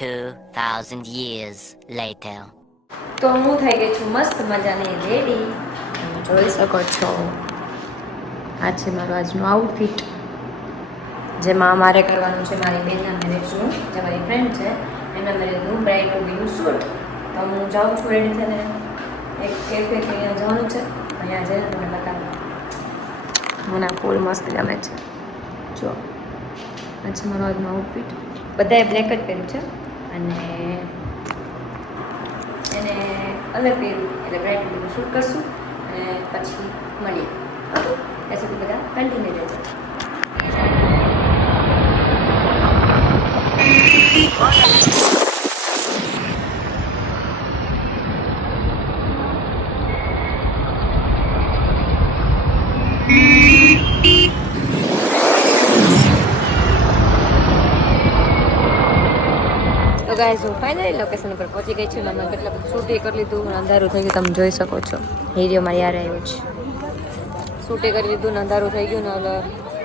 2,000 years later. તો હું થઈ ગઈ છું મસ્ત મજાની રેડી. તમે જોઈ શકો છો આ છે મારું આજનું આઉટફિટ, જેમાં અમારે કરવાનું છે મારી બેનના મેરેજનું, જે મારી ફ્રેન્ડ છે એના મેરેજનું બ્રાઇડનું બીનું શૂટ. તો હું જાઉં છું રેડી થઈને એક કેફે કે અહીંયા જવાનું છે, અહીંયા જઈને તમને બતાવું. મને ફૂલ મસ્ત ગમે છે. જો આ છે મારું આજનું આઉટફિટ, બધાએ બ્લેક જ પહેર્યું છે અને એને અલગ પહેર્યું એટલે બ્રાઇડનું શૂટ કરશું અને પછી મળીએ. ઓકે, ત્યાં સુધી બધા કન્ટિન્યુ રહેજો. તો ગાઈઝ હું ફાઇનલી લોકેશન ઉપર પહોંચી ગઈ છું. અમે કેટલા બધું શૂટિંગ કરી લીધું, અંધારું થઈ ગયું, તમે જોઈ શકો છો. હીરિયો મારી યાર આવ્યો છે. શૂટિંગ કરી લીધું ને અંધારું થઈ ગયું ને હવે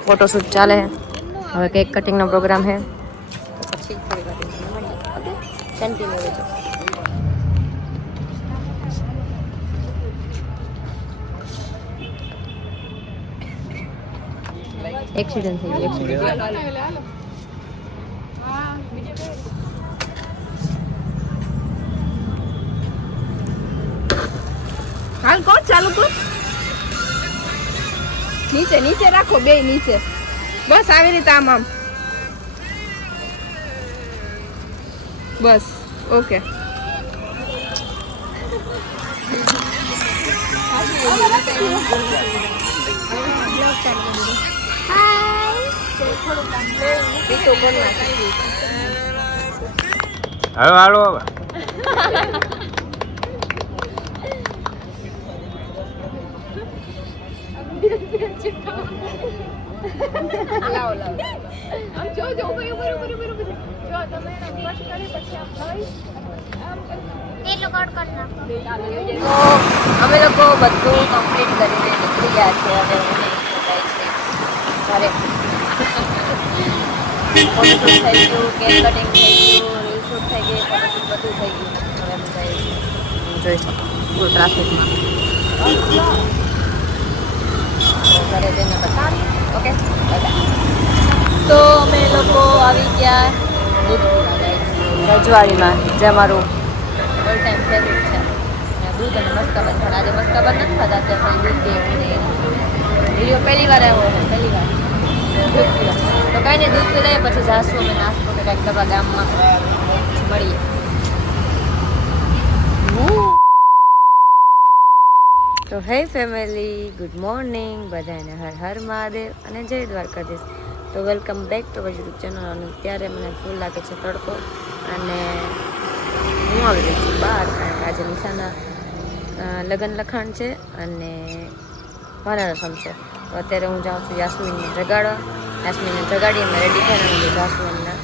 ફોટોશૂટ ચાલે. હવે કેક કટિંગનો પ્રોગ્રામ છે, તો પછી થોડી વાર મળીએ. ઓકે, કન્ટિન્યુ રહેજો. એક્સિડન્ટ થઈ ગયું, એક્સિડન્ટ. હાલ કોણ ચાલુ કર, નીચે નીચે રાખો, બે નીચે, બસ આવી રીતે આમ આમ, બસ ઓકે. હાલો હાલો હવે લાવો લાવો આમ જો જો ઉપર ઉપર ઉપર ઉપર ઉપર જો તમે બસ કરી પછી આમ લઈ આમ કરી તે લોકો કર નાખો. અમે લોકો બધું કમ્પ્લીટ કરીને નીકળી ગયા છે. હવે હું જાય છે ઘરે. ફોટોશૂટ થઈ ગયું, કેક કટિંગ થઈ ગયું, રીલ શૂટ થઈ ગઈ, ફોટોશૂટ બધું થઈ ગયું. હવે અમે જઈએ છીએ, જોઈ શકો ફૂલ ટ્રાફિકમાં. ઘરે જઈને બતાવીએ. ઓકે, તો અમે લોકો આવી ગયા દૂધપુરા જાય રજવાડીમાં, જે અમારું ઓલ ટાઈમ ફેવરેટ છે. દૂધ અને મસ્કાબન, પણ આજે મસ્કાબન નથી ખાતા, અત્યારે દૂધ પીએ. વિડીયો પહેલી વાર આવ્યો છે, પહેલી વાર દૂધ પીવા. તો કાંઈ નહીં, દૂધ પી લઈએ પછી જાશું અમે નાસ્તો કે કાંઈક કરવા ગામમાં, મળીએ. તો હે ફેમિલી, ગુડ મોર્નિંગ બધાને, હર હર મહાદેવ અને જય દ્વારકાધીશ. તો welcome back to our YouTube channel. અને ત્યારે મને ફૂલ લાગે છે તડકો અને હું આવી રહી છું બહાર, કારણ કે આજે નિશાના લગ્ન લખાણ છે અને ભાના રસમ છે. તો અત્યારે હું જાઉં છું યાસ્મીનને જગાડવા. યાસ્મીનને જગાડી અમે રેડી થઈને અમે જાશું એમના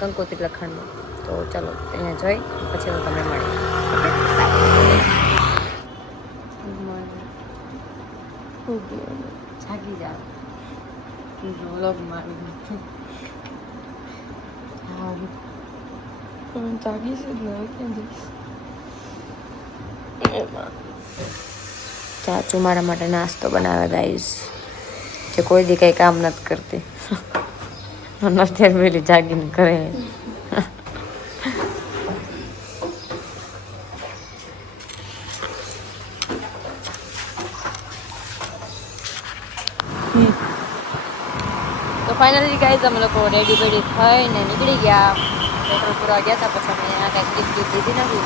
કંકોત્રી લખાણમાં. તો ચલો અહીંયા જઈ પછી હું તમને મળી. જાગી જાવ, વ્લોગ મારી જાગી છે ને, હવે ક્યાં જઈશ. ચાચુ મારા માટે નાસ્તો બનાવે ગાઈઝ, જે કોઈ દી કંઈ કામ નથી કરતી. અત્યારે પેલી જાગીને કરે. તો ફાઇનલી ગાઈઝ અમે લોકો રેડી બેડી થઈને નીકળી ગયા. પેટ્રોલ પૂરા ગયા હતા, પછી અમે અહીંયા કાંઈક ગિફ્ટ લીધી નથી.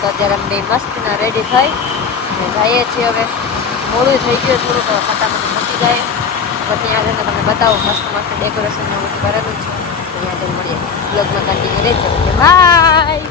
તો અત્યારે અમે બે મસ્તના રેડી થઈ અને જઈએ છીએ. હવે મોડું થઈ ગયું થોડુંક, ફટાફટ મૂકી જાય પછી અહીંયા જઈને તમને બતાવો. મસ્ત મસ્ત ડેકોરેશન એવું બધું કરેલું છે. અહીંયા જઈને મળીએ. બ્લોગમાં કન્ટિન્યુ રહેજો. બાય.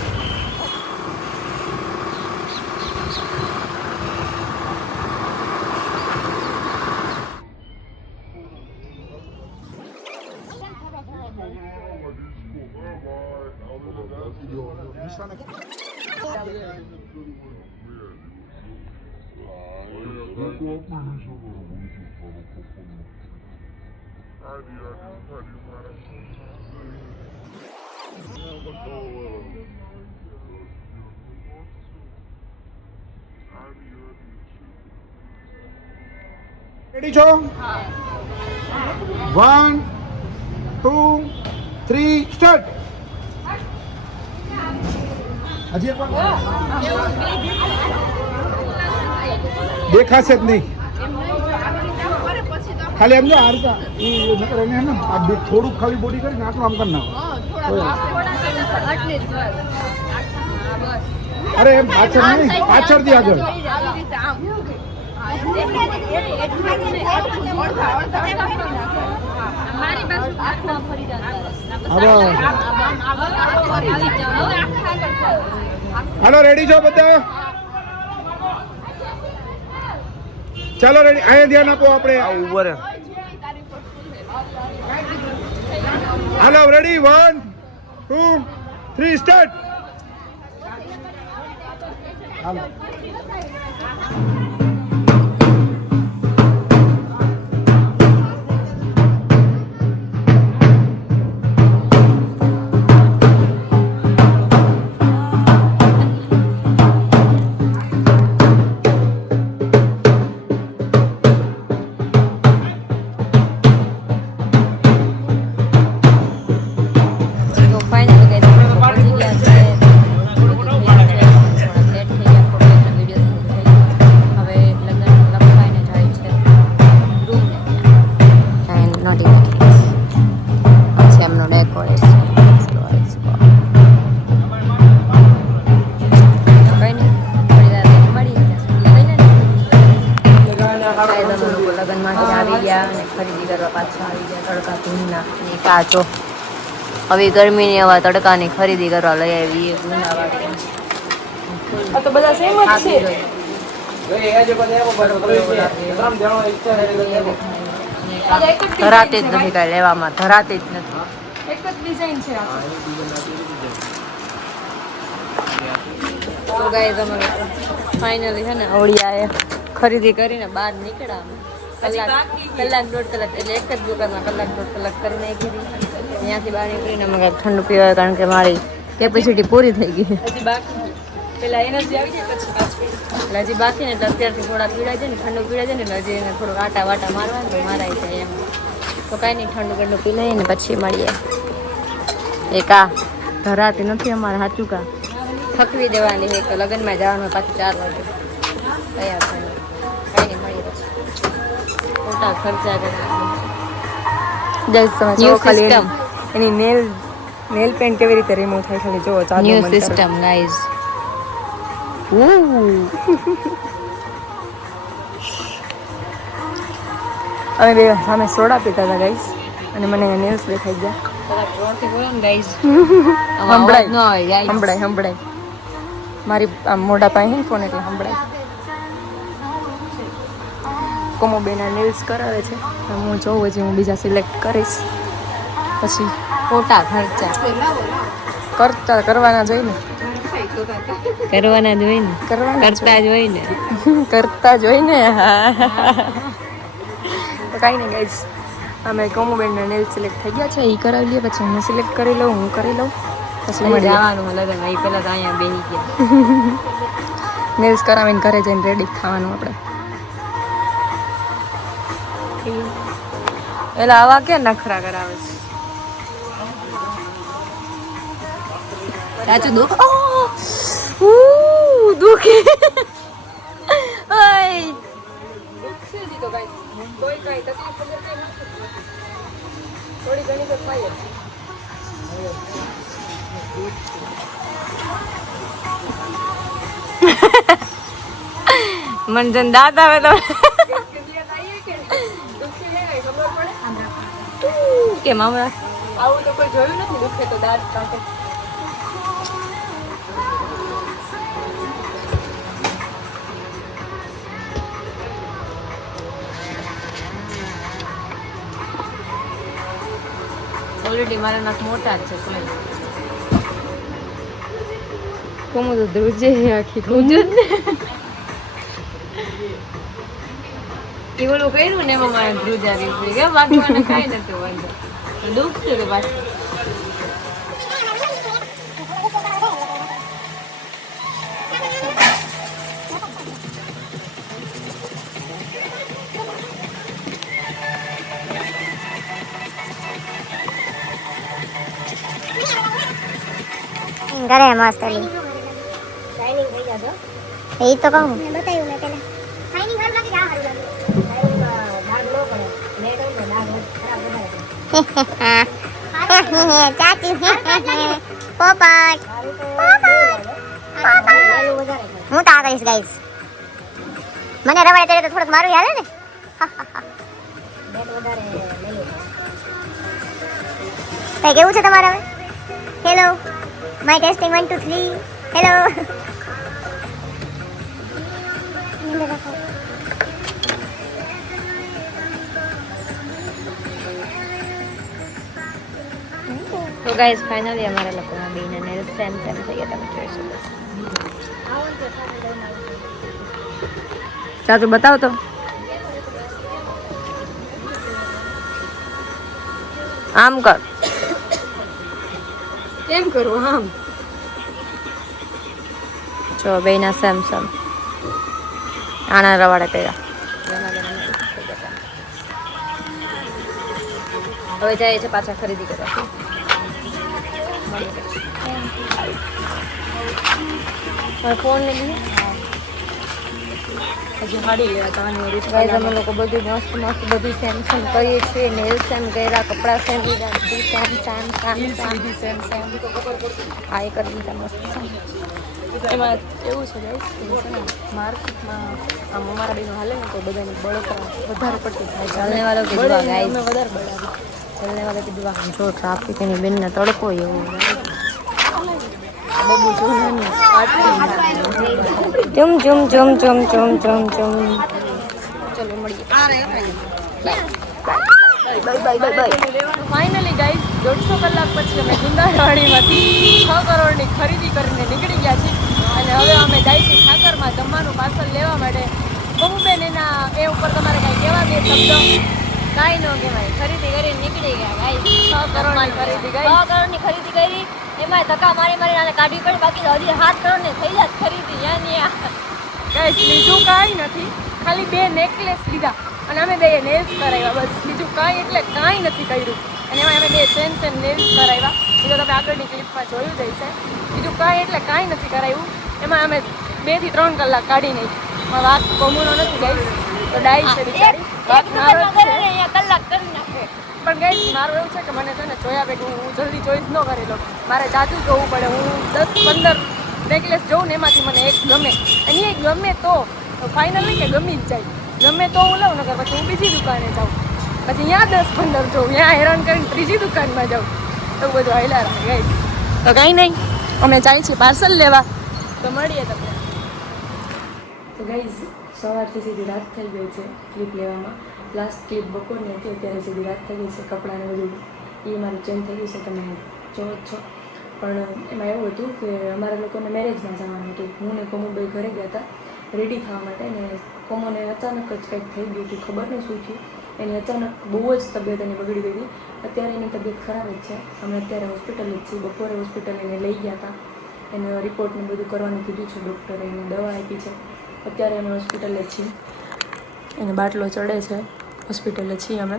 રેડી છો? 1 2 3 સ્ટાર્ટ. હજી એક વાર દેખાશે જ નહીં. ખાલી એમ જો હારતા એને ને થોડુંક ખાલી બોડી કરીને આટલું આમ કરી નાખો. અરે એમ પાછળ નહીં, પાછળથી આગળ. હાલો રેડી છો બધા? ચાલો રેડી. અહીંયા ધ્યાન આપો આપણે. હાલો રેડી 1 2 3 સ્ટાર્ટ. હાલો કાચો હવે ગરમીની હવા તડકાની ખરીદી કરવા લઈ આવી ગુનાવાડી. તો બધા સેમ જ છે. ધરાતી જ નથી કઈ લેવામાં, ધરાતી જ નથી. એક જ ડિઝાઇન છે. તો ગાઈઝ અમે ફાઇનલી છે ને ઓળિયાએ ખરીદી કરીને બહાર નીકળ્યા. કલાક દોઢ કલાક એટલે એક જ દુકાનમાં કલાક દોઢ કલાક કરી નાખી હતી. ત્યાંથી બહાર નીકળીને અમે કાંઈક ઠંડુ પીવાય, કારણ કે મારી કેપેસિટી પૂરી થઈ ગઈ. હજી બાકી પેલા એનર્જી આવી જાય પછી પાછું એટલે હજી બાકી ને એટલે અત્યારથી થોડા પીડાય છે ને ઠંડુ પીડાય છે ને એટલે હજી એને થોડુંક આટા વાટા મારવા તો મારાય છે એમ. તો કાંઈ નહીં, ઠંડુ ગંડુ પી લઈએ ને પછી મળીએ. એક આ ધરાતી નથી અમારે સાચું કા થકવી દેવાની છે. તો લગ્નમાં જવાનું પાછું 4 વાગે તૈયાર થઈને કાંઈ નહીં મળીએ પછી. મોટા ખર્ચા કરી એની નેલ પેન્ટ કેવી રીતે રિમૂવ થાય ખાલી જોવો. New system guys. અમે બે સામે સોડા પીતા હતા ગાઈઝ અને મને નેલ્સ દેખાઈ ગયા. સંભળાય મારી આમ મોઢા પાસે ફોન એટલે સંભળાય. કોમોબેના નેલ્સ કરાવે છે. હું જોઉં હજી હું બીજા સિલેક્ટ કરીશ પછી. ખોટા ખર્ચા કરવાના જોઈને કરવાના જ હોય ને, કરતા જ હોય ને. કરતા જ હોય ને. હા તો કાંઈ નહીં ગાઈઝ, અમે કોમોબેનના નેલ સિલેક્ટ થઈ ગયા છે. એ કરાવી લઈએ પછી હું સિલેક્ટ કરી લઉં, હું કરી લઉં પછી મળી જવાનું લગન. એ પેલા તો અહીંયા બેસી ગયા. નેલ્સ કરાવીને ઘરે જઈને રેડી થવાનું આપણે. એટલે આવા ક્યાં નખરા કરાવે છે? સાચું દુઃખ દુઃખી થોડી ઘણી તો થાય જ. મંજન દાદ આવે તો કેમ હમણાં આવું તો કોઈ જોયું નથી. દુખે તો દાંત કાઢે. ઓલરેડી મારા નાક મોટા જ છે. કોમો તો ધ્રુજે આખી ધ્રુજ જ ને. એવડું કર્યું ને એમાં મારે ધ્રુજ આવી ગઈ. બાકી મને કાંઈ નતું વાંધો. દુઃખ છે કે પાછું ઘરે મસ્ત ઓલી શાઇનિંગ થઈ જાતો એ તો કહું મેં બતાવ્યું મેં પહેલા શાઇનિંગ હારું લાગે કે આ હારું લાગે શાઇનિંગમાં ડાઘ ન પડે મેં કહ્યું ને ડાઘ ખરાબ વધારે ચાચી પોપટ હું તો આ કરીશ ગાઈસ મને રવાડે ચડે તો થોડુંક મારું હાલે ને કઈ કેવું છે તમારે હવે હેલો માય ટેસ્ટિંગ 1 2 3 હેલો તો ગાઈસ ફાઇનલી અમારા લોકોના બેના નેલ્સ સેમ સેમ થઈ ગયા તમે જોઈ શકો ચાચુ બતાવો તો આમ કર કેમ કરું આમ જો બેના સેમ સેમ આના રવાડે કર્યા હવે જાય છે પાછા ખરીદી કરવા ફોન ને હજી હાડી લેવા જવાની રીત ગાઈસ અમે લોકો બધું મસ્ત મસ્ત બધું સેમ સેમ કરીએ છીએ નેલ સેમ કર્યા કપડાં સેમ લીધા બધું same same same same same same આ એ કરી દીધા મસ્ત સેમ એમાં એવું છે ગાઈસ કે છે ને માર્કેટમાં આમ અમારા બેનો હાલે ને તો બધાને બળતરા વધારે પડતી થાય છે ચલને વાળો કીધું બળે ગાઈસ અમે વધારે બળાવી ચલને વાળો કીધું આમ જો ટ્રાફિક એની બેનને તડકો એવો બબુ જોવાનું ચુમ ચુમ ચુમ ચુમ ચુમ ચુમ ચુમ ચલો મળીએ ફાઇનલી ગાઈસ 150 કલાક પછી અમે ગુંદાવાડીમાંથી 6 કરોડની ખરીદી કરીને નીકળી ગયા છીએ અને હવે અમે જાય છીએ ઠાકરમાં જમવાનું પાર્સલ લેવા માટે બહુબેન એના એ ઉપર તમારે કાંઈ કહેવા દે શબ્દ કાંઈ ન કહેવાય ખરીદી કરીને નીકળી ગયા ગાઈસ 6 કરોડની ખરીદી 6 ગાઈસ કરોડની ખરીદી કરી એમાં ધક્કા મારી મારી આને કાઢવી પડી બાકી તો હજી 7 કરોડની થઈ જાત ખરીદી ગાઈસ લીધું કાંઈ નથી ખાલી 2 નેકલેસ લીધા અને અમે બે નેલ્સ કરાવ્યા બસ બીજું કાંઈ એટલે કાંઈ નથી કર્યું અને એમાં અમે બે સેમ સેમ નેલ્સ કરાવ્યા એ તો તમે આગળની ક્લિપમાં જોયું જ હશે બીજું કાંઈ એટલે કાંઈ નથી કરાવ્યું એમાં અમે 2 થી 3 કલાક કાઢી નાખી વાત કોમુનો નથી ગાઈસ તો ડાઈ છે બિચારી વાત મારો જ છે કલાક કરી નાખે પણ ગાઈસ મારું એવું છે કે મને છે ને જોયા ભેગું હું જલ્દી ચોઈસ ન કરી લઉં મારે જાજુ જોવું પડે હું 10-15 નેકલેસ જોઉં ને એમાંથી મને એક ગમે અને એ ગમે તો ફાઇનલ નહીં કે ગમી જ જાય ગમે તો હું લઉં નકર પછી હું બીજી દુકાને જાઉં પછી ત્યાં 10-15 જોઉં ત્યાં હેરાન કરીને ત્રીજી દુકાનમાં જાઉં એવું બધું હાલ્યા રાખે ગાઈસ તો કાંઈ નહીં અમે જાય છીએ પાર્સલ લેવા તો મળીએ તમને તો ગાઈસ સવારથી સીધી રાત થઈ ગઈ છે ક્લિપ લેવામાં લાસ્ટ ક્લિપ બપોરની હતી અત્યારે સીધી રાત થઈ ગઈ છે કપડાને બધું એ મારું ચેન્જ થઈ ગયું છે તમે જોવો જ છો પણ એમાં એવું હતું કે અમારા લોકોને મેરેજમાં જવાનું હતું હું ને કોમુભાઈ ઘરે ગયા હતા રેડી થવા માટે ને કોમોને અચાનક જ કંઈક થઈ ગયું હતું ખબર નહીં શું થયું એની અચાનક બહુ જ તબિયત એની બગડી ગઈ હતી અત્યારે એની તબિયત ખરાબ જ છે અમે અત્યારે હોસ્પિટલ જ છીએ બપોરે હોસ્પિટલ એને લઈ ગયા હતા એને રિપોર્ટને બધું કરવાનું કીધું છે ડૉક્ટરે એને દવા આપી છે અત્યારે અમે હોસ્પિટલે જ છીએ એને બાટલો ચડે છે હોસ્પિટલે છીએ અમે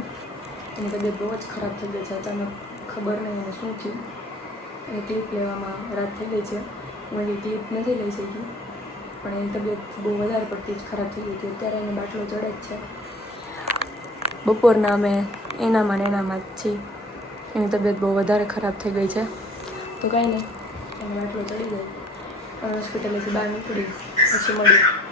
એની તબિયત બહુ જ ખરાબ થઈ ગઈ છે અચાનક ખબર નહીં એને શું થયું એની ક્લિપ લેવામાં રાત થઈ ગઈ છે હું એની ક્લિપ નથી લઈ શકી પણ એની તબિયત બહુ વધારે પડતી જ ખરાબ થઈ ગઈ હતી અત્યારે એને બાટલો ચડે જ છે બપોરના અમે એનામાં જ છીએ એની તબિયત બહુ વધારે ખરાબ થઈ ગઈ છે તો કાંઈ નહીં એને બાટલો ચડી જાય અને હોસ્પિટલેથી બહાર નીકળી પછી મળીએ